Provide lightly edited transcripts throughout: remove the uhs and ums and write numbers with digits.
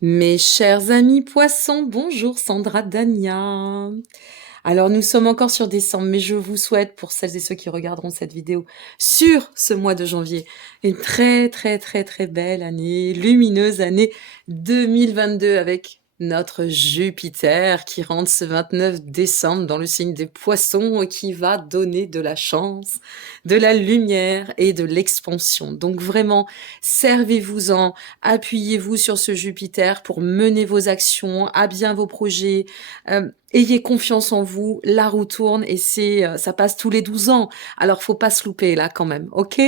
Mes chers amis poissons, bonjour Sandra Dania. Alors nous sommes encore sur décembre, mais je vous souhaite, pour celles et ceux qui regarderont cette vidéo, sur ce mois de janvier, une très belle année, lumineuse année 2022 avec notre Jupiter qui rentre ce 29 décembre dans le signe des poissons et qui va donner de la chance, de la lumière et de l'expansion. Donc vraiment, servez-vous-en, appuyez-vous sur ce Jupiter pour mener vos actions, à bien vos projets, ayez confiance en vous, la roue tourne et ça passe tous les 12 ans. Alors faut pas se louper là quand même, ok?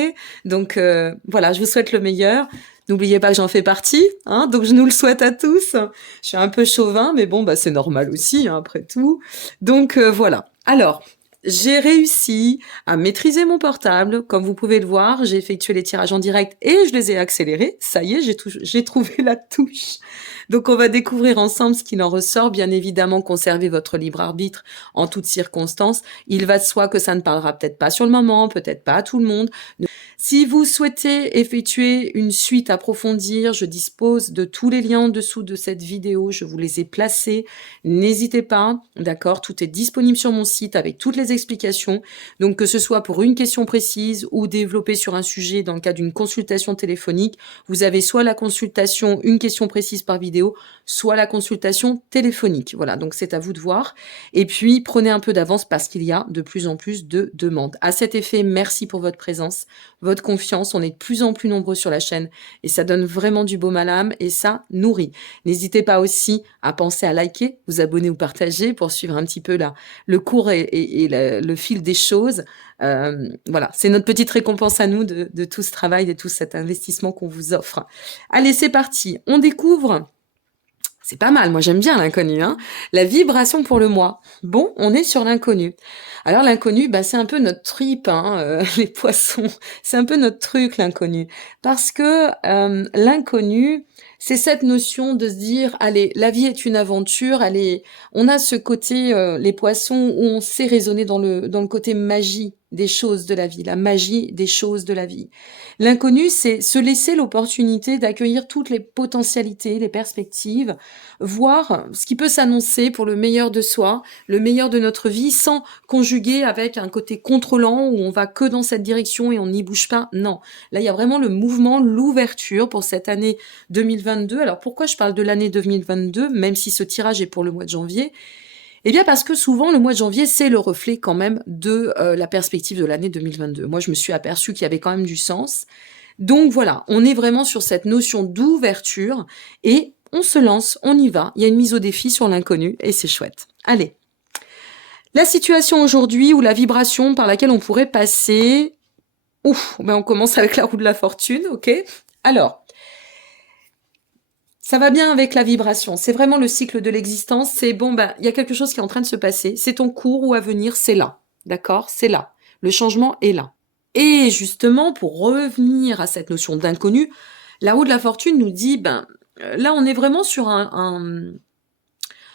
Donc voilà, je vous souhaite le meilleur. N'oubliez pas que j'en fais partie, hein, donc je nous le souhaite à tous. Je suis un peu chauvin, mais bon, bah c'est normal aussi, hein, après tout. Donc voilà. Alors, j'ai réussi à maîtriser mon portable. Comme vous pouvez le voir, j'ai effectué les tirages en direct et je les ai accélérés. Ça y est, j'ai trouvé la touche. Donc on va découvrir ensemble ce qu'il en ressort. Bien évidemment, conservez votre libre arbitre en toutes circonstances. Il va de soi que ça ne parlera peut-être pas sur le moment, peut-être pas à tout le monde. Si vous souhaitez effectuer une suite approfondir, je dispose de tous les liens en dessous de cette vidéo, je vous les ai placés. N'hésitez pas, d'accord? Tout est disponible sur mon site avec toutes les explications. Donc que ce soit pour une question précise ou développer sur un sujet dans le cadre d'une consultation téléphonique, vous avez soit la consultation, une question précise par vidéo, soit la consultation téléphonique. Voilà, donc c'est à vous de voir. Et puis, prenez un peu d'avance parce qu'il y a de plus en plus de demandes. À cet effet, merci pour votre présence, votre confiance. On est de plus en plus nombreux sur la chaîne et ça donne vraiment du baume à l'âme et ça nourrit. N'hésitez pas aussi à penser à liker, vous abonner ou partager pour suivre un petit peu là, le cours et le fil des choses. Voilà, c'est notre petite récompense à nous de tout ce travail, de tout cet investissement qu'on vous offre. Allez, c'est parti. On découvre... C'est pas mal, moi j'aime bien l'inconnu, hein. La vibration pour le mois. Bon, on est sur l'inconnu. Alors l'inconnu, bah, c'est un peu notre trip, hein, les poissons. C'est un peu notre truc, l'inconnu. Parce que l'inconnu, c'est cette notion de se dire, allez, la vie est une aventure, allez, on a ce côté, les poissons, où on sait raisonner dans le côté magie des choses de la vie, la magie des choses de la vie. L'inconnu, c'est se laisser l'opportunité d'accueillir toutes les potentialités, les perspectives, voir ce qui peut s'annoncer pour le meilleur de soi, le meilleur de notre vie, sans conjuguer avec un côté contrôlant où on va que dans cette direction et on n'y bouge pas. Non, là il y a vraiment le mouvement, l'ouverture pour cette année 2022. Alors pourquoi je parle de l'année 2022, même si ce tirage est pour le mois de janvier? Eh bien parce que souvent le mois de janvier c'est le reflet quand même de la perspective de l'année 2022. Moi je me suis aperçue qu'il y avait quand même du sens. Donc voilà, on est vraiment sur cette notion d'ouverture et on se lance, on y va. Il y a une mise au défi sur l'inconnu et c'est chouette. Allez. La situation aujourd'hui ou la vibration par laquelle on pourrait passer... Ouf, ben on commence avec la roue de la fortune, ok? Alors, ça va bien avec la vibration. C'est vraiment le cycle de l'existence. C'est bon, ben, il y a quelque chose qui est en train de se passer. C'est en cours ou à venir, c'est là. D'accord? C'est là. Le changement est là. Et justement, pour revenir à cette notion d'inconnu, la roue de la fortune nous dit, ben, là, on est vraiment sur un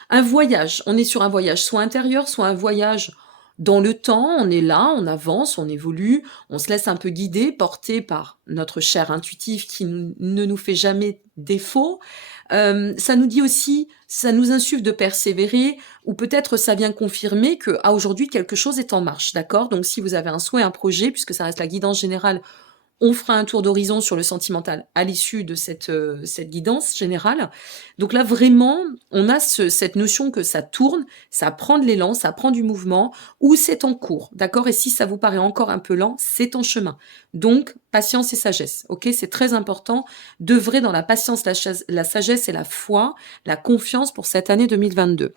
voyage. On est sur un voyage soit intérieur, soit un voyage dans le temps. On est là, on avance, on évolue, on se laisse un peu guider, porter par notre chair intuitive qui ne nous fait jamais défaut. Ça nous dit aussi, ça nous insuffle de persévérer, ou peut-être ça vient confirmer que aujourd'hui quelque chose est en marche, d'accord? Donc si vous avez un souhait, un projet, puisque ça reste la guidance générale, on fera un tour d'horizon sur le sentimental à l'issue de cette guidance générale. Donc là, vraiment, on a cette notion que ça tourne, ça prend de l'élan, ça prend du mouvement, ou c'est en cours, d'accord? Et si ça vous paraît encore un peu lent, c'est en chemin. Donc, patience et sagesse, ok? C'est très important d'œuvrer dans la patience, la sagesse et la foi, la confiance pour cette année 2022.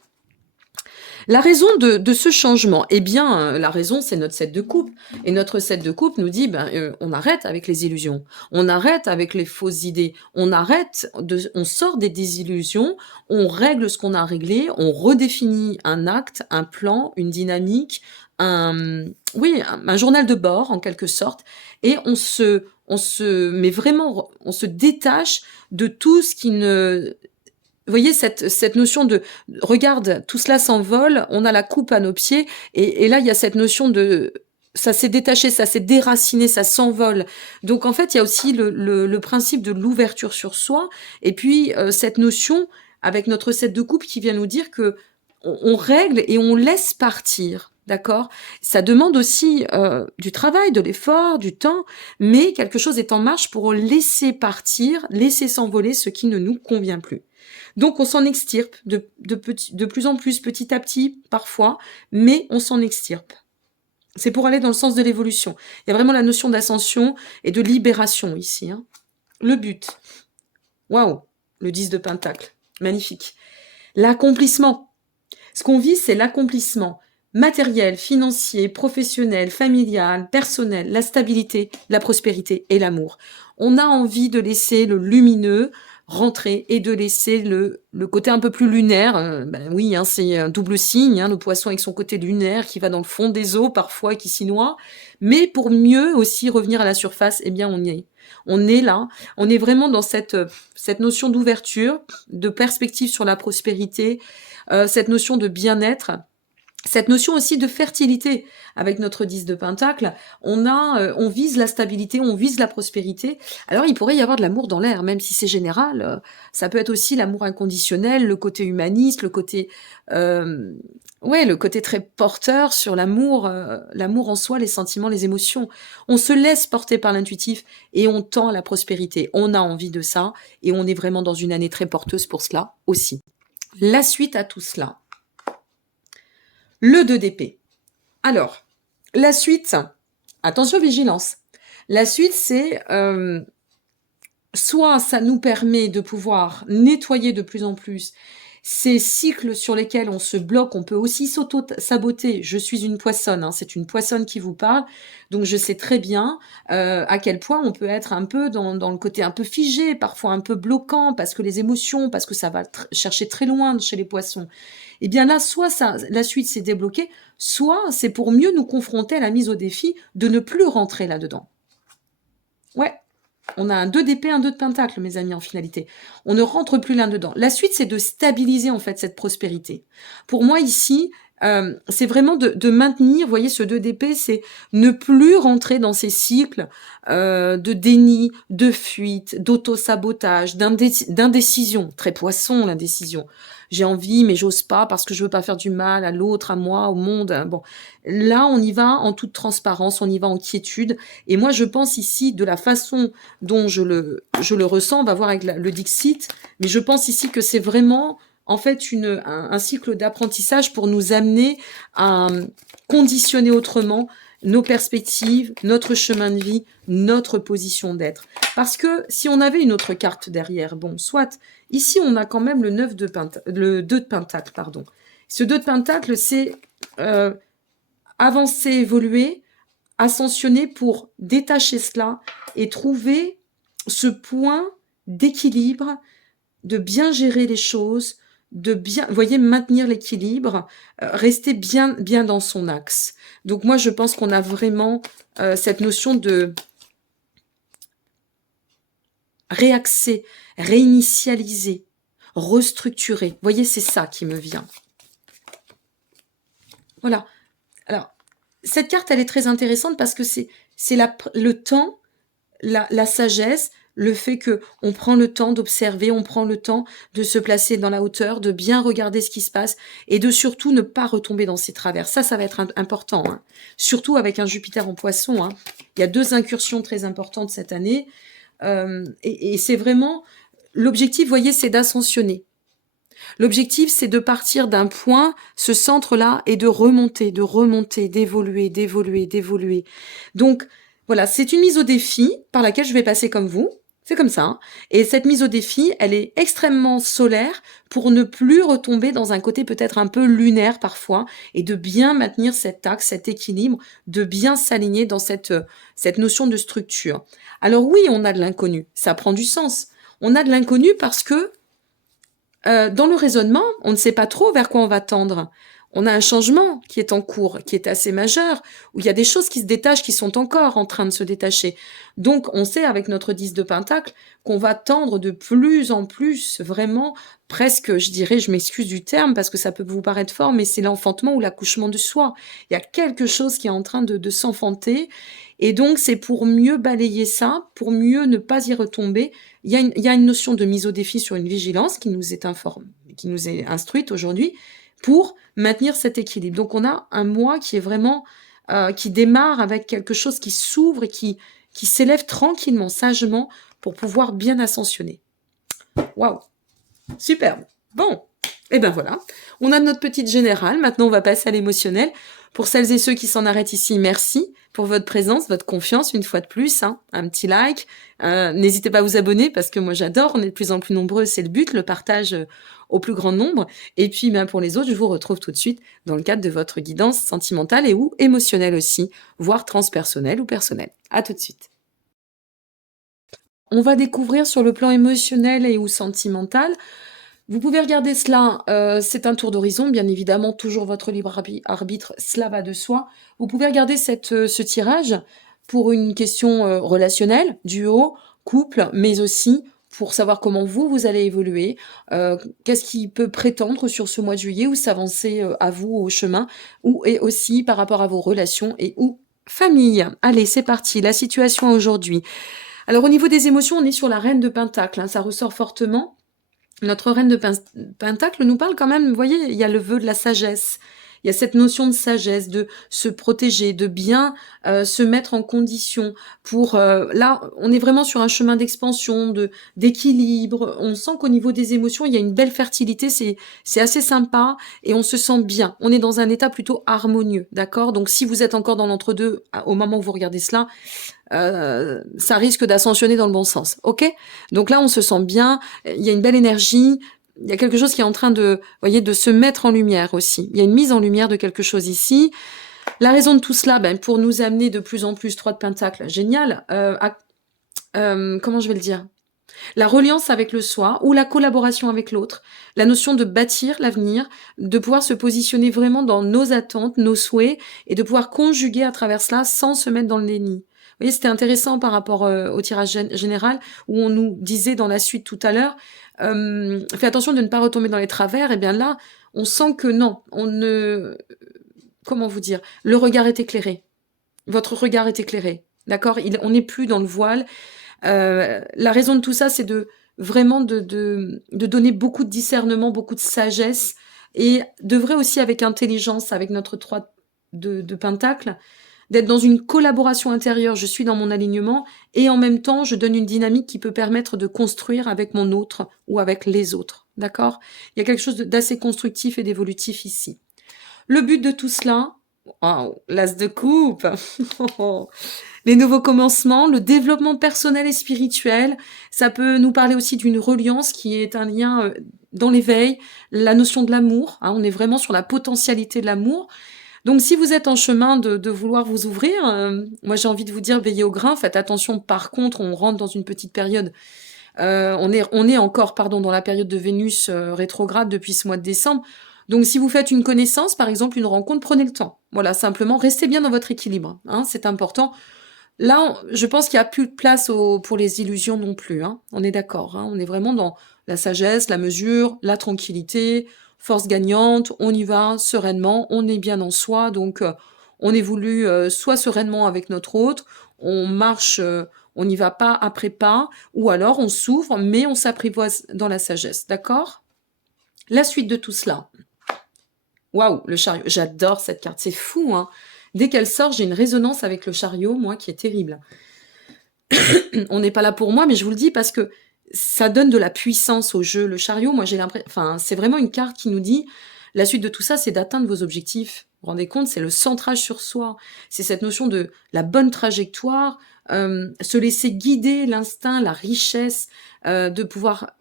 La raison de ce changement, eh bien, la raison, c'est notre 7 de coupe. Et notre 7 de coupe nous dit, ben, on arrête avec les illusions, on arrête avec les fausses idées, on sort des désillusions, on règle ce qu'on a réglé, on redéfinit un acte, un plan, une dynamique, un journal de bord, en quelque sorte, et mais vraiment, on se détache de tout ce qui ne... Vous voyez cette notion de regarde, tout cela s'envole, on a la coupe à nos pieds, et là il y a cette notion de ça s'est détaché, ça s'est déraciné, ça s'envole. Donc en fait, il y a aussi le principe de l'ouverture sur soi, et puis cette notion avec notre recette de couple qui vient nous dire que on règle et on laisse partir. D'accord? Ça demande aussi du travail, de l'effort, du temps, mais quelque chose est en marche pour laisser partir, laisser s'envoler ce qui ne nous convient plus. Donc on s'en extirpe de plus en plus, petit à petit, parfois, mais on s'en extirpe. C'est pour aller dans le sens de l'évolution. Il y a vraiment la notion d'ascension et de libération ici. Hein. Le but. Waouh, le 10 de Pentacle. Magnifique. L'accomplissement. Ce qu'on vit, c'est l'accomplissement matériel, financier, professionnel, familial, personnel, la stabilité, la prospérité et l'amour. On a envie de laisser le lumineux rentrer et de laisser le côté un peu plus lunaire. Ben oui, hein, c'est un double signe, hein, le poisson avec son côté lunaire qui va dans le fond des eaux parfois et qui s'y noie. Mais pour mieux aussi revenir à la surface, eh bien on y est. On est là, on est vraiment dans cette notion d'ouverture, de perspective sur la prospérité, cette notion de bien-être. Cette notion aussi de fertilité avec notre 10 de Pentacle, on vise la stabilité, on vise la prospérité. Alors il pourrait y avoir de l'amour dans l'air, même si c'est général. Ça peut être aussi l'amour inconditionnel, le côté humaniste, le côté, le côté très porteur sur l'amour, l'amour en soi, les sentiments, les émotions. On se laisse porter par l'intuitif et on tend à la prospérité. On a envie de ça et on est vraiment dans une année très porteuse pour cela aussi. La suite à tout cela. Le 2 d'épée. Alors, la suite, attention vigilance. La suite, c'est soit ça nous permet de pouvoir nettoyer de plus en plus ces cycles sur lesquels on se bloque, on peut aussi s'auto-saboter. Je suis une poissonne, hein, c'est une poissonne qui vous parle, donc je sais très bien à quel point on peut être un peu dans le côté un peu figé, parfois un peu bloquant, parce que les émotions, parce que ça va chercher très loin chez les poissons. Eh bien là, soit la suite s'est débloquée, soit c'est pour mieux nous confronter à la mise au défi de ne plus rentrer là-dedans. Ouais. On a un 2 d'épée, un 2 de pentacle, mes amis, en finalité. On ne rentre plus là-dedans. La suite, c'est de stabiliser, en fait, cette prospérité. Pour moi, ici, c'est vraiment de maintenir, vous voyez, ce 2 d'épée, c'est ne plus rentrer dans ces cycles de déni, de fuite, d'auto-sabotage, d'indécision. Très poisson, l'indécision. J'ai envie, mais j'ose pas parce que je veux pas faire du mal à l'autre, à moi, au monde. Bon, là, on y va en toute transparence, on y va en quiétude. Et moi, je pense ici, de la façon dont je le ressens, on va voir avec le Dixit, mais je pense ici que c'est vraiment en fait un cycle d'apprentissage pour nous amener à conditionner autrement nos perspectives, notre chemin de vie, notre position d'être. Parce que si on avait une autre carte derrière, bon, soit, ici on a quand même le 2 de Pentacle, pardon. Ce 2 de Pentacle, c'est avancer, évoluer, ascensionner pour détacher cela et trouver ce point d'équilibre, de bien gérer les choses, de bien, vous voyez, maintenir l'équilibre, rester bien dans son axe. Donc moi, je pense qu'on a vraiment cette notion de réaxer, réinitialiser, restructurer. Vous voyez, c'est ça qui me vient. Voilà. Alors, cette carte, elle est très intéressante parce que c'est le temps, la sagesse, le fait que on prend le temps d'observer, on prend le temps de se placer dans la hauteur, de bien regarder ce qui se passe et de surtout ne pas retomber dans ses travers. Ça va être important. Hein. Surtout avec un Jupiter en Poisson. Hein. Il y a 2 incursions très importantes cette année. Et c'est vraiment... L'objectif, vous voyez, c'est d'ascensionner. L'objectif, c'est de partir d'un point, ce centre-là, et de remonter, d'évoluer. Donc, voilà, c'est une mise au défi par laquelle je vais passer comme vous. C'est comme ça. Hein. Et cette mise au défi, elle est extrêmement solaire pour ne plus retomber dans un côté peut-être un peu lunaire parfois et de bien maintenir cet axe, cet équilibre, de bien s'aligner dans cette notion de structure. Alors oui, on a de l'inconnu. Ça prend du sens. On a de l'inconnu parce que dans le raisonnement, on ne sait pas trop vers quoi on va tendre. On a un changement qui est en cours, qui est assez majeur, où il y a des choses qui se détachent, qui sont encore en train de se détacher. Donc, on sait avec notre 10 de Pentacle qu'on va tendre de plus en plus, vraiment, presque, je dirais, je m'excuse du terme parce que ça peut vous paraître fort, mais c'est l'enfantement ou l'accouchement de soi. Il y a quelque chose qui est en train de s'enfanter. Et donc, c'est pour mieux balayer ça, pour mieux ne pas y retomber. Il y a une notion de mise au défi sur une vigilance qui nous est qui nous est instruite aujourd'hui pour maintenir cet équilibre. Donc, on a un mois qui est vraiment, qui démarre avec quelque chose qui s'ouvre et qui s'élève tranquillement, sagement, pour pouvoir bien ascensionner. Waouh, superbe. Bon, et ben voilà, on a notre petite générale. Maintenant, on va passer à l'émotionnel. Pour celles et ceux qui s'en arrêtent ici, merci pour votre présence, votre confiance, une fois de plus. Hein, un petit like. N'hésitez pas à vous abonner parce que moi, j'adore. On est de plus en plus nombreux, c'est le but, le partage au plus grand nombre. Et puis, ben, pour les autres, je vous retrouve tout de suite dans le cadre de votre guidance sentimentale et ou émotionnelle aussi, voire transpersonnelle ou personnelle. À tout de suite. On va découvrir sur le plan émotionnel et ou sentimental. Vous pouvez regarder cela, c'est un tour d'horizon, bien évidemment, toujours votre libre arbitre, cela va de soi. Vous pouvez regarder ce tirage pour une question relationnelle, duo, couple, mais aussi pour savoir comment vous allez évoluer, qu'est-ce qui peut prétendre sur ce mois de juillet ou s'avancer à vous au chemin, ou et aussi par rapport à vos relations et ou famille. Allez, c'est parti, la situation aujourd'hui. Alors au niveau des émotions, on est sur la reine de Pentacle, hein, ça ressort fortement. Notre reine de Pentacle nous parle quand même, vous voyez, il y a le vœu de la sagesse. Il y a cette notion de sagesse, de se protéger, de bien se mettre en condition pour... là, on est vraiment sur un chemin d'expansion, d'équilibre. On sent qu'au niveau des émotions, il y a une belle fertilité, c'est assez sympa et on se sent bien. On est dans un état plutôt harmonieux, d'accord? Donc si vous êtes encore dans l'entre-deux, au moment où vous regardez cela, ça risque d'ascensionner dans le bon sens, ok? Donc là, on se sent bien, il y a une belle énergie, il y a quelque chose qui est en train de, voyez, de se mettre en lumière aussi. Il y a une mise en lumière de quelque chose ici. La raison de tout cela, ben, pour nous amener de plus en plus, 3 de Pentacle, génial, comment je vais le dire? La reliance avec le soi ou la collaboration avec l'autre, la notion de bâtir l'avenir, de pouvoir se positionner vraiment dans nos attentes, nos souhaits, et de pouvoir conjuguer à travers cela sans se mettre dans le déni. Vous voyez, c'était intéressant par rapport au tirage général, où on nous disait dans la suite tout à l'heure, fais attention de ne pas retomber dans les travers. Et bien là, on sent que non, on ne... Comment vous dire? Le regard est éclairé. Votre regard est éclairé. D'accord? On n'est plus dans le voile. La raison de tout ça, c'est de vraiment de donner beaucoup de discernement, beaucoup de sagesse, et de vrai aussi avec intelligence, avec notre 3 de Pentacle, d'être dans une collaboration intérieure, je suis dans mon alignement, et en même temps, je donne une dynamique qui peut permettre de construire avec mon autre ou avec les autres, d'accord? Il y a quelque chose d'assez constructif et d'évolutif ici. Le but de tout cela, oh, l'as de coupe, les nouveaux commencements, le développement personnel et spirituel, ça peut nous parler aussi d'une reliance qui est un lien dans l'éveil, la notion de l'amour, hein, on est vraiment sur la potentialité de l'amour. Donc si vous êtes en chemin de vouloir vous ouvrir, moi j'ai envie de vous dire veillez au grain, faites attention, par contre on rentre dans une petite période, on est encore pardon, dans la période de Vénus rétrograde depuis ce mois de décembre. Donc si vous faites une connaissance, par exemple une rencontre, prenez le temps. Voilà, simplement restez bien dans votre équilibre, hein, c'est important. Là, je pense qu'il n'y a plus de place pour les illusions non plus, hein. On est d'accord, hein, on est vraiment dans la sagesse, la mesure, la tranquillité, force gagnante, on y va sereinement, on est bien en soi, donc on évolue soit sereinement avec notre autre, on marche, on n'y va pas après pas, ou alors on s'ouvre, mais on s'apprivoise dans la sagesse, d'accord? La suite de tout cela. Waouh, le chariot, j'adore cette carte, c'est fou, hein. Dès qu'elle sort, j'ai une résonance avec le chariot, moi, qui est terrible. On n'est pas là pour moi, mais je vous le dis parce que ça donne de la puissance au jeu. Le chariot, moi, j'ai l'impression... Enfin, c'est vraiment une carte qui nous dit, la suite de tout ça, c'est d'atteindre vos objectifs. Vous vous rendez compte, c'est le centrage sur soi. C'est cette notion de la bonne trajectoire, se laisser guider, l'instinct, la richesse, de pouvoir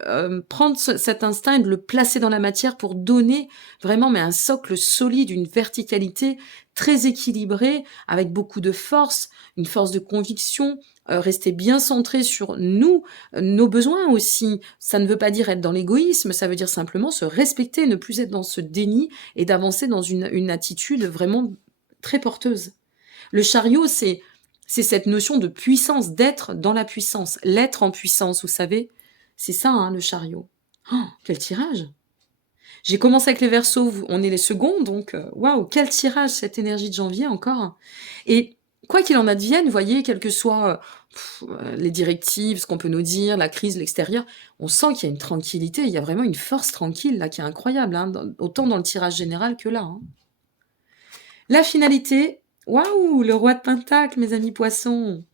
prendre cet instinct et de le placer dans la matière pour donner vraiment mais un socle solide, une verticalité très équilibrée, avec beaucoup de force, une force de conviction, rester bien centré sur nous, nos besoins aussi. Ça ne veut pas dire être dans l'égoïsme, ça veut dire simplement se respecter, ne plus être dans ce déni et d'avancer dans une attitude vraiment très porteuse. Le chariot, c'est cette notion de puissance, d'être dans la puissance, l'être en puissance, vous savez. C'est ça, hein, le chariot. Oh, quel tirage! J'ai commencé avec les Verseaux, on est les seconds, donc waouh, quel tirage cette énergie de janvier encore. Et quoi qu'il en advienne, vous voyez, quelles que soient les directives, ce qu'on peut nous dire, la crise, l'extérieur, on sent qu'il y a une tranquillité, il y a vraiment une force tranquille là qui est incroyable, hein, autant dans le tirage général que là. Hein. La finalité, waouh, le roi de Pentacle, mes amis poissons.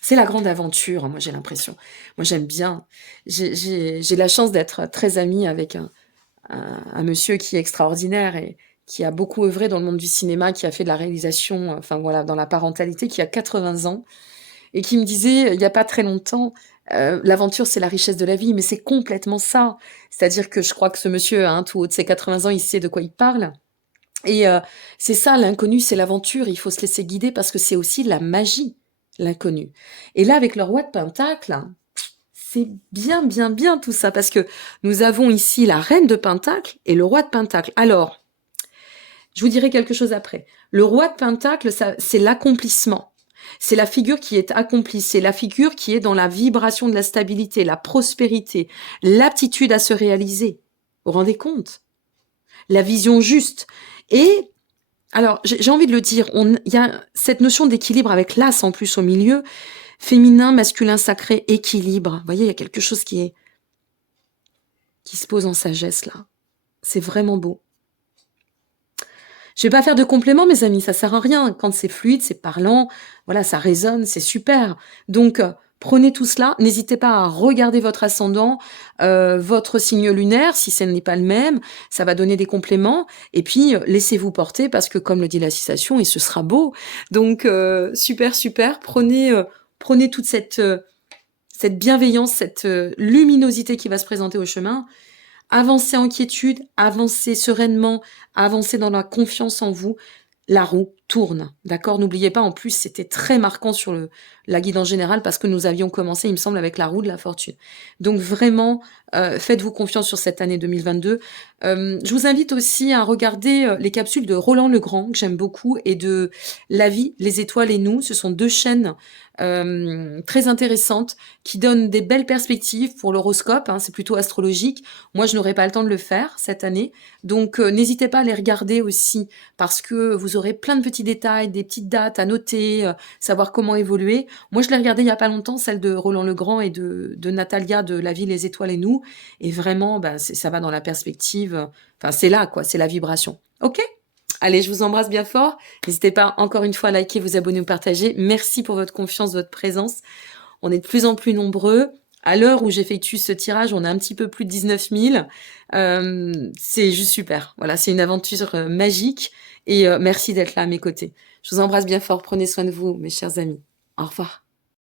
C'est la grande aventure, hein, moi j'ai l'impression. Moi j'aime bien. J'ai la chance d'être très amie avec un monsieur qui est extraordinaire et qui a beaucoup œuvré dans le monde du cinéma, qui a fait de la réalisation, enfin voilà, dans la parentalité, qui a 80 ans, et qui me disait, il n'y a pas très longtemps, l'aventure c'est la richesse de la vie, mais c'est complètement ça. C'est-à-dire que je crois que ce monsieur, hein, tout haut de ses 80 ans, il sait de quoi il parle. Et c'est ça, l'inconnu, c'est l'aventure, il faut se laisser guider parce que c'est aussi la magie, l'inconnu. Et là, avec le roi de Pentacle, c'est bien, bien, bien tout ça, parce que nous avons ici la reine de Pentacle et le roi de Pentacle. Alors, je vous dirai quelque chose après. Le roi de Pentacle, c'est l'accomplissement. C'est la figure qui est accomplie, c'est la figure qui est dans la vibration de la stabilité, la prospérité, l'aptitude à se réaliser. Vous vous rendez compte? La vision juste. Et alors, j'ai envie de le dire, il y a cette notion d'équilibre avec l'as en plus au milieu, féminin, masculin, sacré, équilibre. Vous voyez, il y a quelque chose qui se pose en sagesse là. C'est vraiment beau. Je vais pas faire de compléments, mes amis, ça sert à rien. Quand c'est fluide, c'est parlant, voilà, ça résonne, c'est super. Donc, prenez tout cela. N'hésitez pas à regarder votre ascendant, votre signe lunaire, si ce n'est pas le même. Ça va donner des compléments. Et puis, laissez-vous porter parce que, comme le dit la citation, et ce sera beau. Donc, super, super. Prenez toute cette bienveillance, cette luminosité qui va se présenter au chemin. Avancez en quiétude, avancez sereinement, avancez dans la confiance en vous. La roue tourne, d'accord? N'oubliez pas, en plus, c'était très marquant sur la guidance générale parce que nous avions commencé, il me semble, avec la roue de la fortune. Donc vraiment, faites-vous confiance sur cette année 2022. Je vous invite aussi à regarder les capsules de Roland Legrand, que j'aime beaucoup, et de La vie, les étoiles et nous. Ce sont deux chaînes très intéressantes qui donnent des belles perspectives pour l'horoscope, hein, c'est plutôt astrologique. Moi, je n'aurai pas le temps de le faire cette année, donc n'hésitez pas à les regarder aussi, parce que vous aurez plein de petits détails, des petites dates à noter, savoir comment évoluer. Moi, je l'ai regardé il y a pas longtemps, celle de Roland Legrand et de Natalia de La vie, les étoiles et nous, et vraiment, bah, ça va dans la perspective, enfin c'est là, quoi, c'est la vibration. Ok? Allez, je vous embrasse bien fort. N'hésitez pas encore une fois à liker, vous abonner ou partager. Merci pour votre confiance, votre présence. On est de plus en plus nombreux. À l'heure où j'effectue ce tirage, on a un petit peu plus de 19 000. C'est juste super. Voilà, c'est une aventure magique. Et merci d'être là à mes côtés. Je vous embrasse bien fort. Prenez soin de vous, mes chers amis. Au revoir.